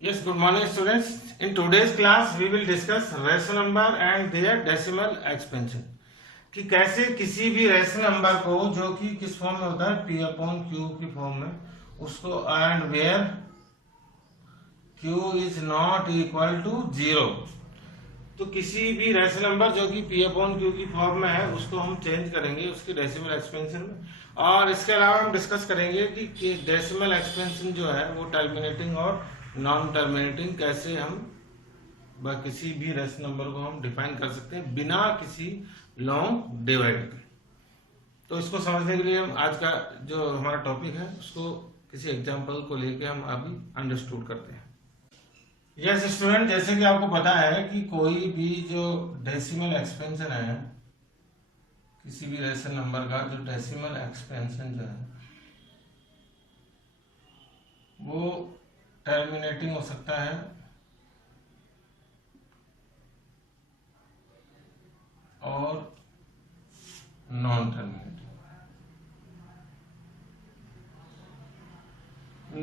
Yes, good morning students. In today's class we will discuss rational number and their decimal expansion. कि कैसे किसी भी rational number को जो कि किस फॉर्म में होता है p अपॉन क्यू की फॉर्म में उसको and where q is not equal to 0, तो किसी भी रेशनल नंबर जो कि p अपॉन क्यू की फॉर्म में है उसको हम चेंज करेंगे उसके डेसिमल एक्सपेंशन में। और इसके अलावा हम डिस्कस करेंगे कि डेसिमल एक्सपेंशन जो है वो टर्मिनेटिंग और नॉन टर्मिनेटिंग कैसे हम किसी भी रेशनल नंबर को हम डिफाइन कर सकते हैं बिना किसी लॉन्ग डिवाइड के। तो इसको समझने के लिए हम आज का जो हमारा टॉपिक है उसको किसी एग्जांपल को लेके हम अभी अंडरस्टूड करते हैं। यस स्टूडेंट, जैसे कि आपको पता है कि कोई भी जो डेसिमल एक्सपेंशन है किसी भी रेशनल नंबर का जो डेसिमल एक्सपेंशन जो है वो टर्मिनेटिंग हो सकता है और नॉन टर्मिनेटिंग।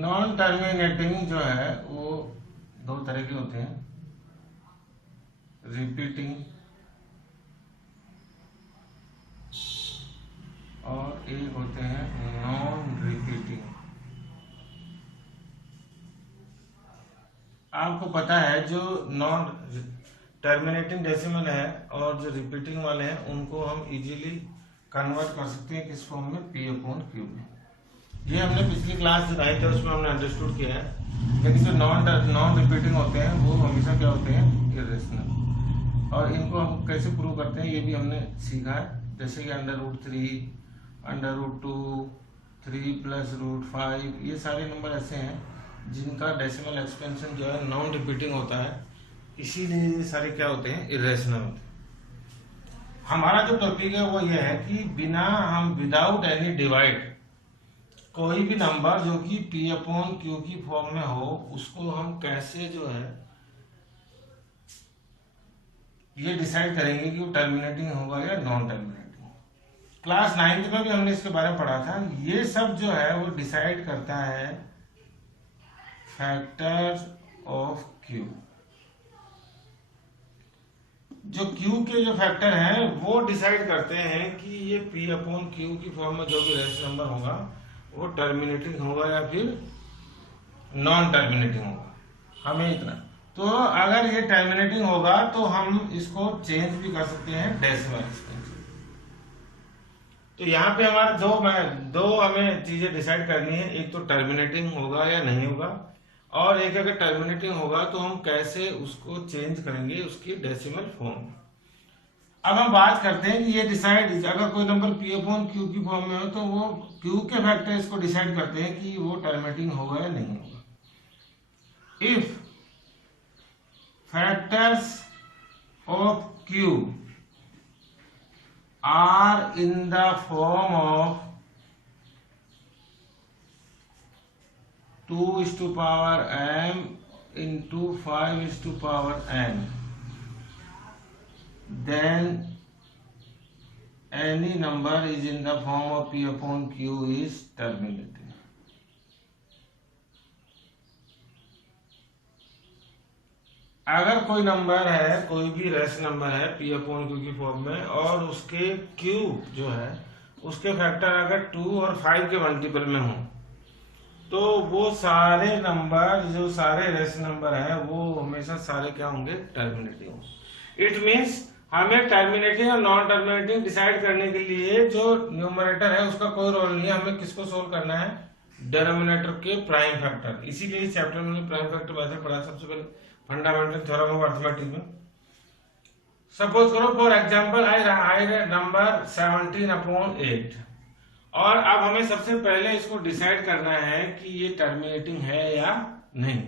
नॉन टर्मिनेटिंग जो है वो दो तरह के होते हैं, रिपीटिंग और एक होते हैं नॉन रिपीटिंग। आपको पता है जो नॉन टर्मिनेटिंग डेसिमल है और जो रिपीटिंग वाले हैं उनको हम इजीली कन्वर्ट कर सकते हैं किस फॉर्म में, p अपॉन क्यू में। ये हमने पिछली क्लास जो आई थी उसमें हमने अंडरस्टूड किया है। लेकिन जो नॉन रिपीटिंग होते हैं वो हमेशा क्या होते हैं, इरेशनल। और इनको हम कैसे प्रूव करते हैं ये भी हमने सीखा है, जैसे कि √3, √2, 3 + √5, ये सारे नंबर ऐसे हैं जिनका डेसिमल एक्सपेंशन जो है नॉन रिपीटिंग होता है, इसीलिए ये सारे क्या होते हैं, इरेशनल होते हैं। हमारा जो टॉपिक है वो ये है कि बिना हम विदाउट एनी डिवाइड कोई भी नंबर जो कि p अपॉन क्यू की फॉर्म में हो उसको हम कैसे जो है ये डिसाइड करेंगे कि वो टर्मिनेटिंग होगा या नॉन टर्मिनेटिंग। क्लास 9th में भी हमने इसके बारे में पढ़ा था। ये सब जो है वो डिसाइड करता है फैक्टर्स ऑफ क्यू। जो क्यू के जो फैक्टर हैं वो डिसाइड करते हैं कि ये p अपॉन क्यू की फॉर्म में जो भी रेशनल नंबर होगा वो टर्मिनेटिंग होगा या फिर नॉन टर्मिनेटिंग होगा, हमें इतना। तो अगर ये टर्मिनेटिंग होगा तो हम इसको चेंज भी कर सकते हैं डेसिमल एक्सपेंशन। तो यहाँ पे हमारे दो हमें चीजें डिसाइड करनी है, एक तो टर्मिनेटिंग होगा या नहीं होगा, और एक अगर टर्मिनेटिंग होगा तो हम कैसे उसको चेंज करेंगे उसकी डेसिमल फॉर्म। अब हम बात करते हैं कि ये डिसाइड, अगर कोई नंबर p अपॉन क्यू की फॉर्म में हो तो वो q के फैक्टर इसको डिसाइड करते हैं कि वो टर्मिनेटिंग होगा या नहीं होगा। If factors of q are in the form of 2m into 5m, then any number is in the form of p upon q is terminating। अगर कोई नंबर है, कोई भी रेशनल नंबर है p अपॉन क्यू की form में और उसके q जो है उसके फैक्टर अगर 2 और 5 के मल्टीपल में हो तो वो सारे नंबर, जो सारे रेशनल नंबर है वो हमेशा सारे क्या होंगे, टर्मिनेटिंग होंगे। इट मींस हमें टर्मिनेटिंग और नॉन टर्मिनेटिंग डिसाइड करने के लिए जो न्यूमरेटर है उसका कोई रोल नहीं है, हमें किसको सोल्व करना है, डिनोमिनेटर के प्राइम फैक्टर। इसीलिए इस चैप्टर में प्राइम फैक्टर वैसे पढ़ा सबसे पहले फंडामेंटल थ्योरम ऑफ अरिथमेटिक में। सपोज करो फॉर एग्जांपल आई नंबर 17/8, और अब हमें सबसे पहले इसको डिसाइड करना है कि ये टर्मिनेटिंग है या नहीं।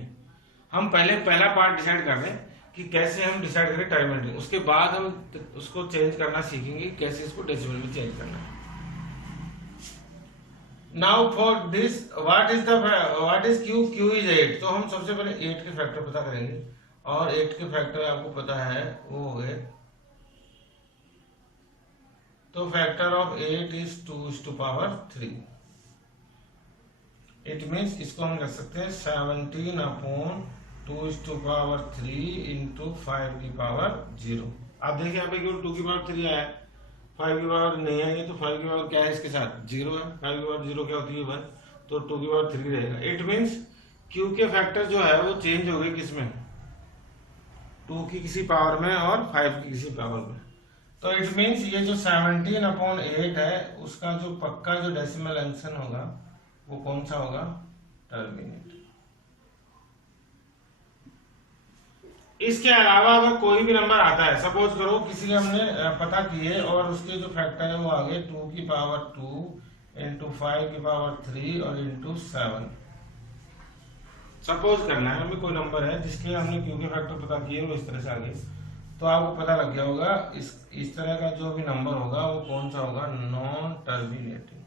हम पहले पहला पार्ट डिसाइड कर लें कि कैसे हम डिसाइड करें टर्मिनेटिंग, उसके बाद हम उसको चेंज करना सीखेंगे कैसे इसको डेसिमल में चेंज करना है। Now for this what is Q is 8, तो हम सबसे पहले 8 के फैक्टर पता करेंगे, और 8 के फैक्टर आपको पता है वो हो गए, तो factor of 8 is 2/3। It means इसको हम लिख सकते हैं 17/8 2⁻³ इंटू 5 की पावर 0। आप देखिए यहाँ पे केवल 2 की पावर 3 आया है, 5 की पावर नहीं है, ये तो 5 की पावर क्या है इसके साथ 0 है। 5 की पावर 0 क्या होती है भाई, तो 2 की पावर 3 रहेगा। इट मीन्स क्यू के फैक्टर जो है वो चेंज हो गए किसमें, 2 की किसी पावर में और 5 की किसी पावर में। तो इट मीन्स ये जो 17/8 है उसका जो पक्का जो डेसिमल आंसर होगा वो कौन सा होगा, टर्मिनेट। इसके अलावा अगर कोई भी नंबर आता है, सपोज करो किसी का हमने पता किए और उसके जो फैक्टर है वो आ गए 2 की पावर 2 इंटू 5 की पावर 3 और इंटू 7। सपोज करना है हमें कोई नंबर है जिसके हमने क्यू के फैक्टर पता किए वो इस तरह से आ गए, तो आपको पता लग गया होगा इस तरह का जो भी नंबर होगा वो कौन सा होगा, नॉन टर्मिनेटिंग।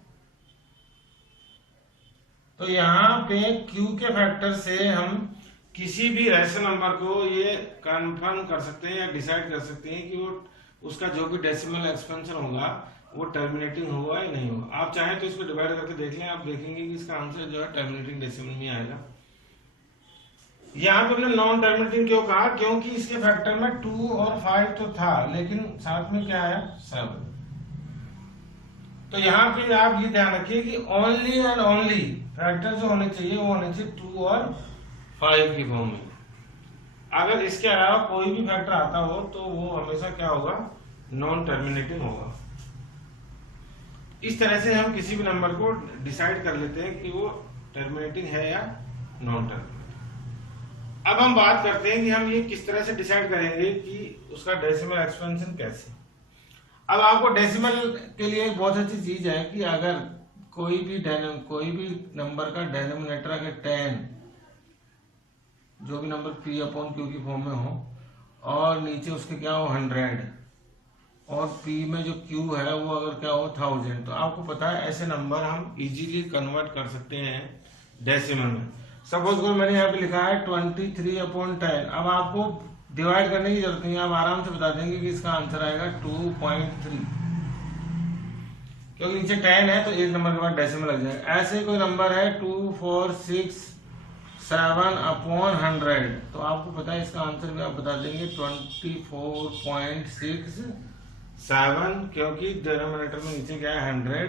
तो यहाँ पे क्यू के फैक्टर से हम किसी भी रैशनल नंबर को ये कंफर्म कर सकते हैं या डिसाइड कर सकते हैं कि वो उसका जो भी डेसिमल एक्सपेंशन होगा वो टर्मिनेटिंग होगा या नहीं होगा। आप चाहें तो इसको डिवाइड करके देख लें, आप देखेंगे कि इसका आंसर जो है टर्मिनेटिंग डेसिमल में आएगा। यहाँ पे हमने नॉन टर्मिनेटिंग क्यों कहा, क्योंकि इसके फैक्टर में 2 और 5 तो था लेकिन साथ में क्या है 7। तो यहाँ पे आप ये ध्यान रखिए कि ओनली एंड ओनली फैक्टर जो होने चाहिए वो होने चाहिए 2 और 5 की फॉर्म में। अगर इसके अलावा कोई भी फैक्टर आता हो तो वो हमेशा क्या होगा, नॉन टर्मिनेटिंग होगा। इस तरह से हम किसी भी नंबर को डिसाइड कर लेते हैं कि वो टर्मिनेटिंग है या नॉन टर्मिनेटिंग। अब हम बात करते हैं कि हम ये किस तरह से डिसाइड करेंगे कि उसका डेसिमल एक्सपेंशन कैसे। अब आपको डेसिमल के लिए एक बहुत अच्छी चीज है कि अगर कोई भी नंबर का डेनोमिनेटर अगर 10 जो भी नंबर p/q की फॉर्म में हो और नीचे उसके क्या हो 100 और p में जो q है वो अगर क्या हो 1000, तो आपको पता है ऐसे नंबर हम इजीली कन्वर्ट कर सकते हैं डेसिमल में। सपोज करो मैंने यहाँ पे लिखा है 23/10। अब आपको डिवाइड करने की जरूरत नहीं है, आप आराम से बता देंगे कि इसका आंसर आएगा 2.3, क्योंकि नीचे 10 है तो एक नंबर के बाद डेसिमल लग जाएगा। ऐसे कोई नंबर है 2467/100, तो आपको पता है इसका आंसर भी आप बता देंगे 24.67, क्योंकि डिनोमिनेटर में नीचे क्या है 100,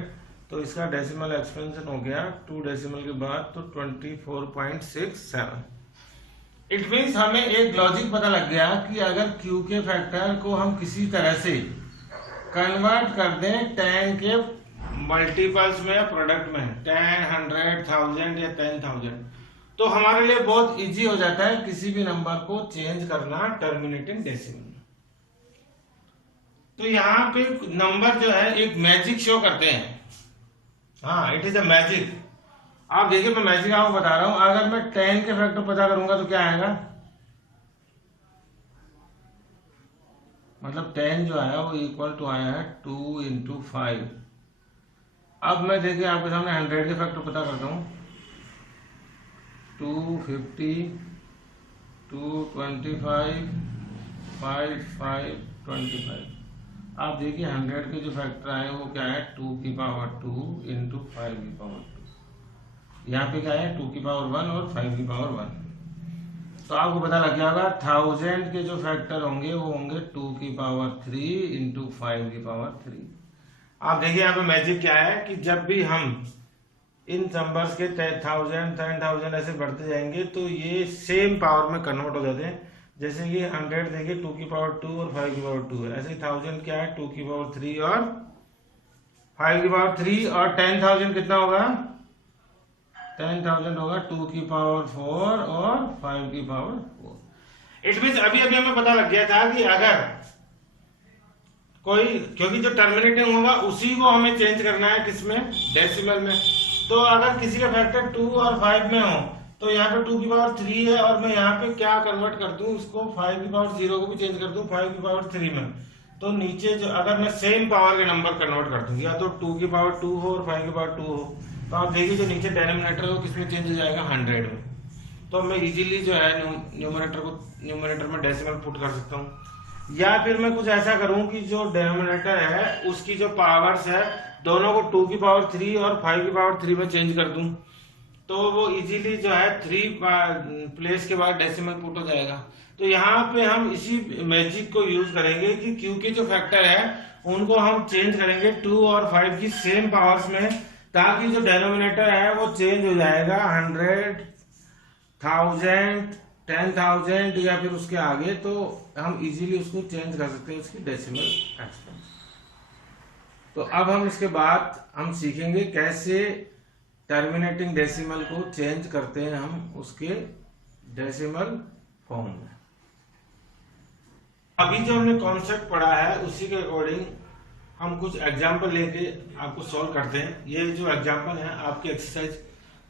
तो इसका डेसिमल एक्सपेंशन हो गया 2 डेसिमल के बाद तो 24.67। इट मीन्स हमें एक लॉजिक पता लग गया कि अगर क्यू के फैक्टर को हम किसी तरह से कन्वर्ट कर दें 10 के मल्टीपल्स में या प्रोडक्ट में 10, 100, 1000 या 10,000, तो हमारे लिए बहुत इजी हो जाता है किसी भी नंबर को चेंज करना टर्मिनेटिंग डेसिमल। तो यहाँ पे नंबर जो है एक मैजिक शो करते हैं। हाँ, इट इज अ मैजिक। आप देखिए मैं मैजिक आपको बता रहा हूं, अगर मैं 10 के फैक्टर पता करूंगा तो क्या आएगा, मतलब 10 जो आया वो इक्वल टू आया है 2 इंटू 5। अब मैं देखिए आपके सामने 100 के फैक्टर पता करता हूं, 250, 225, 5, 5, 25। आप देखिए 100 के जो फैक्टर आए वो क्या है 2 की पावर 2 इंटू 5 की पावर 2। यहाँ पे क्या है 2 की पावर 1 और 5 की पावर 1। तो आपको पता लग गया होगा 1000 के जो फैक्टर होंगे वो होंगे 2 की पावर 3 इंटू 5 की पावर 3। आप देखिए यहाँ पे मैजिक क्या है कि जब भी हम इन नंबर्स के 1000, 10,000 ऐसे बढ़ते जाएंगे तो ये सेम पावर में कन्वर्ट हो जाते हैं। जैसे कि 100 देखिए 2 की पावर 2 और 5 की पावर 2 है, ऐसे 1000 क्या है 2 की पावर 3 और 5 की पावर 3, और 10,000 कितना होगा 10,000 होगा 2 की पावर 4 और 5 की पावर 4। इट मीन्स अभी हमें पता लग गया था कि अगर कोई, क्योंकि जो टर्मिनेटिंग होगा उसी को हमें चेंज करना है किसमें, डेसिमल में। तो अगर किसी का फैक्टर 2 और 5 में हो तो यहाँ पे 2 की पावर 3 है और मैं यहाँ पे क्या कन्वर्ट कर दूं इसको 5 की पावर 0 को भी चेंज कर दूं 5 की पावर 3 में, तो नीचे जो अगर मैं सेम पावर के नंबर कन्वर्ट कर दूं या तो 2 की पावर 2 हो और 5 की पावर 2 हो, तो आप देखिए जो नीचे डेनोमिनेटर है वो किसमें चेंज हो जाएगा 100 में। तो मैं इजीली जो है न्यूमरेटर में डेसिमल पुट कर सकता हूँ। या फिर मैं कुछ ऐसा करूं कि जो डेनोमिनेटर है उसकी जो पावर्स है दोनों को 2 की पावर 3 और 5 की पावर 3 में चेंज कर दूं, तो वो इजीली जो है 3 प्लेस के बाद डेसिमल पुट हो जाएगा। तो यहाँ पे हम इसी मैजिक को यूज करेंगे कि क्यू के जो फैक्टर है उनको हम चेंज करेंगे 2 और 5 की सेम पावर्स में, ताकि जो डेनोमिनेटर है वो चेंज हो जाएगा 100, 1000, 10,000 या फिर उसके आगे, तो हम इजीली उसको चेंज कर सकते हैं उसकी डेसिमल एक्सपेंस। तो अब हम इसके बाद हम सीखेंगे कैसे टर्मिनेटिंग डेसिमल को चेंज करते हैं हम उसके डेसिमल फॉर्म में। अभी जो हमने कॉन्सेप्ट पढ़ा है उसी के अकॉर्डिंग हम कुछ एग्जाम्पल लेके आपको सॉल्व करते हैं। ये जो एग्जाम्पल है आपकी एक्सरसाइज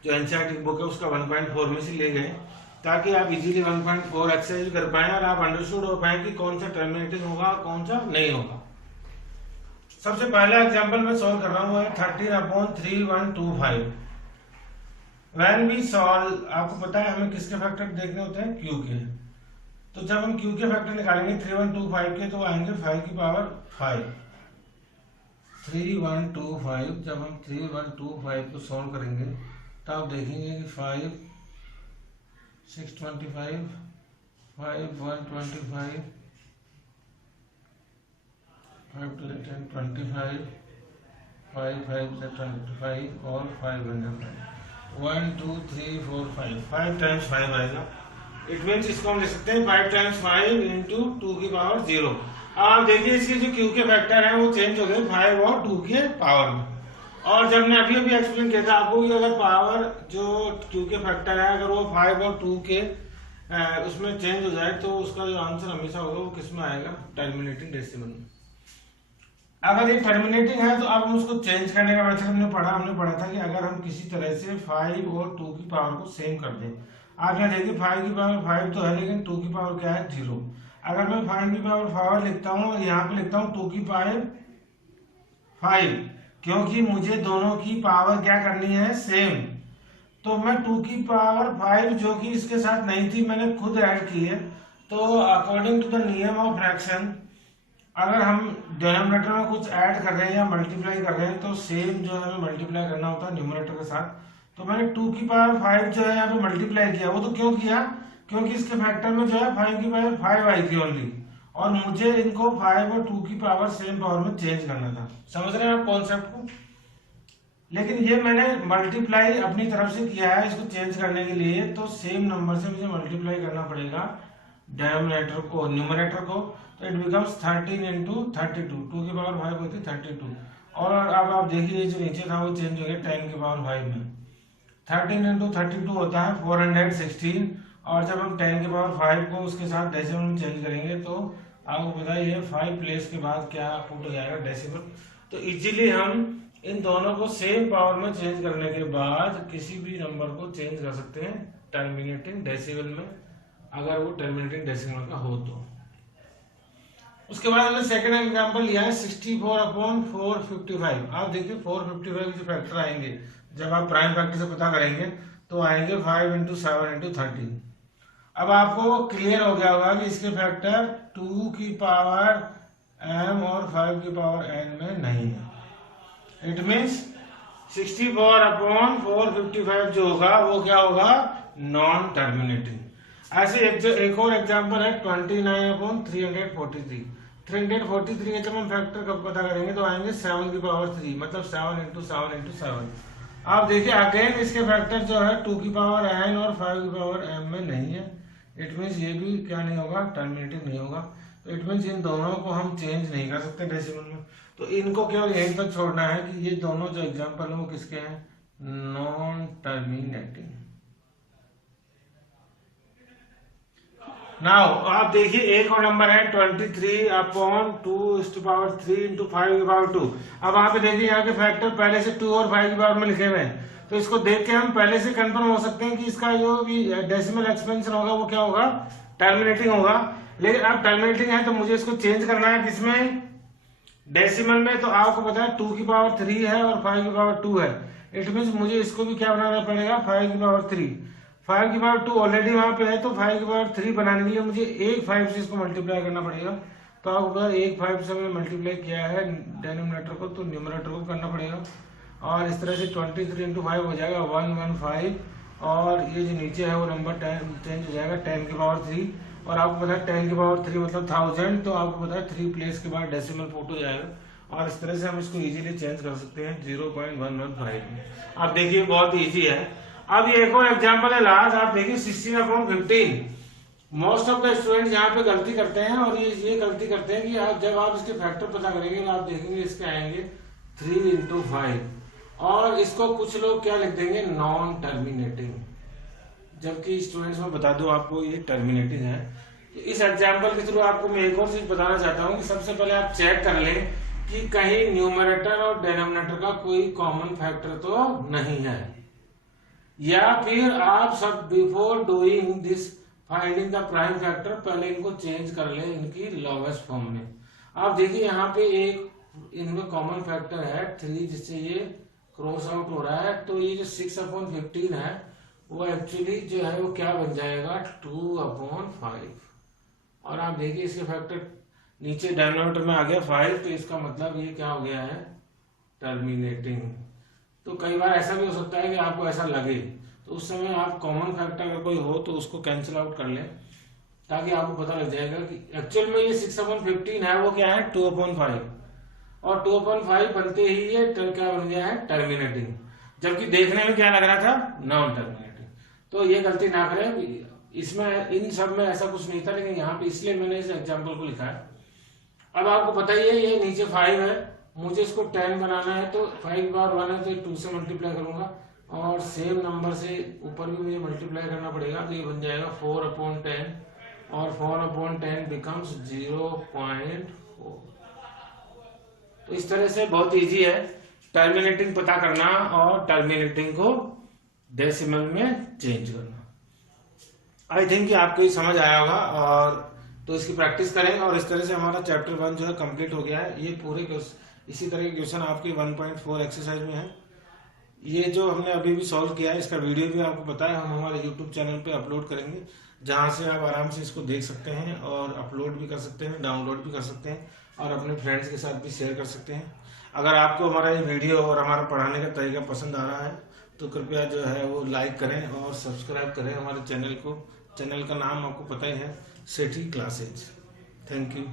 जो एनसीईआरटी की बुक है उसका 1.4 में से ले गए, ताकि आप इजीली 1.4 एक्सरसाइज कर पाए और आप अंडरस्टूड हो पाए कि कौन सा टर्मिनेटिंग होगा कौन सा नहीं होगा। सबसे पहला एग्जाम्पल मैं सॉल्व कर रहा हूँ 13/3125। व्हेन वी सॉल्व, आपको पता है हमें किसके फैक्टर देखने होते हैं, क्यू के। तो जब हम क्यू के फैक्टर निकालेंगे 3125 के तो आएंगे 5 की पावर 5। 3125, जब हम 3125 को सॉल्व करेंगे तो आप देखेंगे कि 5 625, 5 125, 5 to the 10 25, 5 5 to 25 और 505। 1 2 3 4 5 टाइम्स 5 आएगा। इट मीन्स इसको हम लिख सकते हैं 5 टाइम्स 5 इंटू 2 की पावर 0। अब आप देखिए इसके जो क्यू के फैक्टर है वो चेंज हो गए 5 और 2 के पावर में। और जब मैं अभी अभी एक्सप्लेन किया था आपको कि अगर पावर जो क्यू के फैक्टर है अगर वो 5 और 2 के उसमें चेंज हो जाए तो उसका जो आंसर हमेशा होगा वो किस में आएगा, टर्मिनेटिंग डेसिमल में। अगर ये टर्मिनेटिंग है तो अब हम उसको चेंज करने का मेथड हमने पढ़ा था कि अगर हम किसी तरह से 5 और 2 की पावर को सेम कर दें। आप यहाँ देखिए 5 की पावर 5 तो है लेकिन 2 की पावर क्या है, 0। अगर मैं 5 की पावर 5 लिखता हूँ और यहाँ पे लिखता हूँ 2 की पावर 5, क्योंकि मुझे दोनों की पावर क्या करनी है, सेम। तो मैं 2 की पावर 5 जो कि इसके साथ नहीं थी मैंने खुद ऐड की है। तो अकॉर्डिंग टू द नियम ऑफ फ्रैक्शन अगर हम डिनोमिनेटर में कुछ ऐड कर रहे हैं या मल्टीप्लाई कर रहे हैं तो सेम जो है हमें मल्टीप्लाई करना होता है न्यूमरेटर के साथ। तो मैंने 2 की पावर 5 जो है यहाँ पे मल्टीप्लाई किया। वो तो क्यों किया, क्योंकि इसके फैक्टर में जो है 5 की पावर 5 आई थी ओनली, और मुझे इनको 5 और 2 की पावर सेम पावर में चेंज करना था। समझ रहे हैं आप कॉन्सेप्ट को। लेकिन ये मैंने मल्टीप्लाई अपनी तरफ से किया है इसको चेंज करने के लिए, तो सेम नंबर से मुझे मल्टीप्लाई करना पड़ेगा डिनोमिनेटर को न्यूमरेटर को। तो इट बिकम्स 13 इंटू 32, 2 की पावर 5 होती है 32। और अब आप देखिए जो नीचे था वो चेंज हो गया 10 की पावर 5 में। 13 इंटू 32 होता है 416, और जब हम 10 की पावर 5 को उसके साथ डेसिमल में चेंज करेंगे तो आपको पता है 5 प्लेस के बाद क्या पुट हो जाएगा, डेसिमल। तो इजीली हम इन दोनों को सेम पावर में चेंज करने के बाद किसी भी नंबर को चेंज कर सकते हैं टर्मिनेटिंग डेसिमल में, अगर वो टर्मिनेटिंग डेसिमल का हो तो। उसके बाद हमने सेकंड एग्जांपल लिया है 64/455। आप देखिए 455 के फैक्टर आएंगे जब आप प्राइम फैक्टर से पता करेंगे तो आएंगे 5 इंटू 7 इंटू 13। अब आपको क्लियर हो गया होगा कि इसके फैक्टर 2 की पावर m और 5 की पावर n में नहीं है। इट मीन्स 64/455 जो होगा वो क्या होगा, नॉन टर्मिनेटिंग। ऐसे एक और एग्जांपल है 29/343। 343 के जब हम फैक्टर कब पता करेंगे तो आएंगे 7 की पावर 3, मतलब 7 इंटू 7 इंटू 7। आप देखिए अगेन इसके फैक्टर जो है 2 की पावर n और 5 की पावर m में नहीं है। इट मीन्स ये भी क्या नहीं होगा, टर्मिनेटिंग नहीं होगा। तो इट मीन्स इन दोनों को हम चेंज नहीं कर सकते डेसिमल में। तो इनको केवल यहीं तक छोड़ना है कि ये दोनों जो एग्जांपल है वो किसके हैं, नॉन टर्मिनेटिंग। नाउ आप देखिए एक और नंबर है 23/2 इंटू 5 की पावर 2। अब वहां पे देखिए यहाँ के फैक्टर पहले से 2 और 5 की पावर में लिखे हुए हैं, तो इसको देख के हम पहले से कंफर्म हो सकते हैं कि इसका जो भी डेसिमल एक्सपेंशन होगा वो क्या होगा, टर्मिनेटिंग होगा। लेकिन अब टर्मिनेटिंग है तो मुझे इसको चेंज करना है किसमें, डेसिमल में। तो आपको पता है 2 की पावर 3 है और 5 की पावर 2 है। इट मीन्स मुझे इसको भी क्या बनाना पड़ेगा, 5 की पावर 3। 5 की पावर 2 ऑलरेडी वहां पे है, तो 5 की पावर 3 बनाने के लिए मुझे 1 5 से इसको मल्टीप्लाई करना पड़ेगा। तो आपको पता है 1 5 से मैंने मल्टीप्लाई किया है डेनोमिनेटर को, तो न्यूमरेटर को करना पड़ेगा। और इस तरह से 23 इंटू 5 हो जाएगा 115, और ये जो नीचे है वो नंबर 10 चेंज हो जाएगा 10 की पावर 3, और आपको पता है 10 की पावर 3 मतलब 1000, तो आपको पता है 3 प्लेस के बाद डेसिमल पुट हो जाएगा, और इस तरह से हम इसको इजीली चेंज कर सकते हैं 0.115 में। आप देखिए बहुत इजी है। अब ये एक और एग्जाम्पल है लास्ट, आप देखिए 16/15। मोस्ट ऑफ द स्टूडेंट यहाँ पे गलती करते हैं, और ये गलती करते हैं कि आप जब आप इसके फैक्टर पता करेंगे तो आप देखेंगे इसके आएंगे 3 इंटू 5, और इसको कुछ लोग क्या लिख देंगे नॉन टर्मिनेटिंग, जबकि स्टूडेंट्स में बता दो आपको ये टर्मिनेटिंग है। तो इस एग्जाम्पल के थ्रू आपको मैं एक और चीज बताना चाहता हूँ कि सबसे पहले आप चेक कर लें कि कहीं न्यूमरेटर और डिनोमिनेटर का कोई कॉमन फैक्टर तो नहीं है, या फिर आप सब before doing this finding the prime factor पहले इनको चेंज कर ले इनकी लोवेस्ट फॉर्म में। आप देखिए यहाँ पे एक इनमें कॉमन फैक्टर है 3, जिससे ये क्रॉस आउट हो रहा है, तो ये जो 6/15 है वो एक्चुअली जो है वो क्या बन जाएगा 2/5, और आप देखिए इसके फैक्टर नीचे डिनोमिनेटर में आ गया 5, तो इसका मतलब ये क्या हो गया है टर्मिनेटिंग। तो कई बार ऐसा भी हो सकता है कि आपको ऐसा लगे, तो उस समय आप कॉमन फैक्टर अगर कोई हो तो उसको कैंसिल आउट कर लें, ताकि आपको पता लग जाएगा कि एक्चुअल में ये 6/15 है वो क्या है 2/5, और 2/5 बनते ही ये क्या बन गया है टर्मिनेटिंग, जबकि देखने में क्या लग रहा था नॉन टर्मिनेटिंग। तो ये गलती ना करें, इसमें इन सब में ऐसा कुछ नहीं था, लेकिन यहाँ पे इसलिए मैंने इस एग्जाम्पल को लिखा है। अब आपको पता ही है ये नीचे 5 है, मुझे इसको 10 बनाना है, तो 5 बार 1 है तो 2 से मल्टीप्लाई करूंगा, और सेम नंबर से ऊपर भी मुझे मल्टीप्लाई करना पड़ेगा, तो ये बन जाएगा 4/10, और 4/10 बिकम्स 0.4। तो इस तरह से बहुत इजी है टर्मिनेटिंग पता करना और टर्मिनेटिंग को डेसिमल में चेंज करना। आई थिंक कि आपको ये समझ आया होगा, और तो इसकी प्रैक्टिस करें, और इस तरह से हमारा चैप्टर 1 जो है कंप्लीट हो गया है। ये पूरे इसी तरह के क्वेश्चन आपके 1.4 एक्सरसाइज में है। ये जो हमने अभी भी सॉल्व किया है इसका वीडियो भी आपको पता है हम हमारे यूट्यूब चैनल पे अपलोड करेंगे, जहां से आप आराम से इसको देख सकते हैं और अपलोड भी कर सकते हैं, डाउनलोड भी कर सकते हैं, और अपने फ्रेंड्स के साथ भी शेयर कर सकते हैं। अगर आपको हमारा ये वीडियो और हमारा पढ़ाने का तरीका पसंद आ रहा है तो कृपया जो है वो लाइक करें और सब्सक्राइब करें हमारे चैनल को। चैनल का नाम आपको पता ही है, सेठी क्लासेज। Thank you.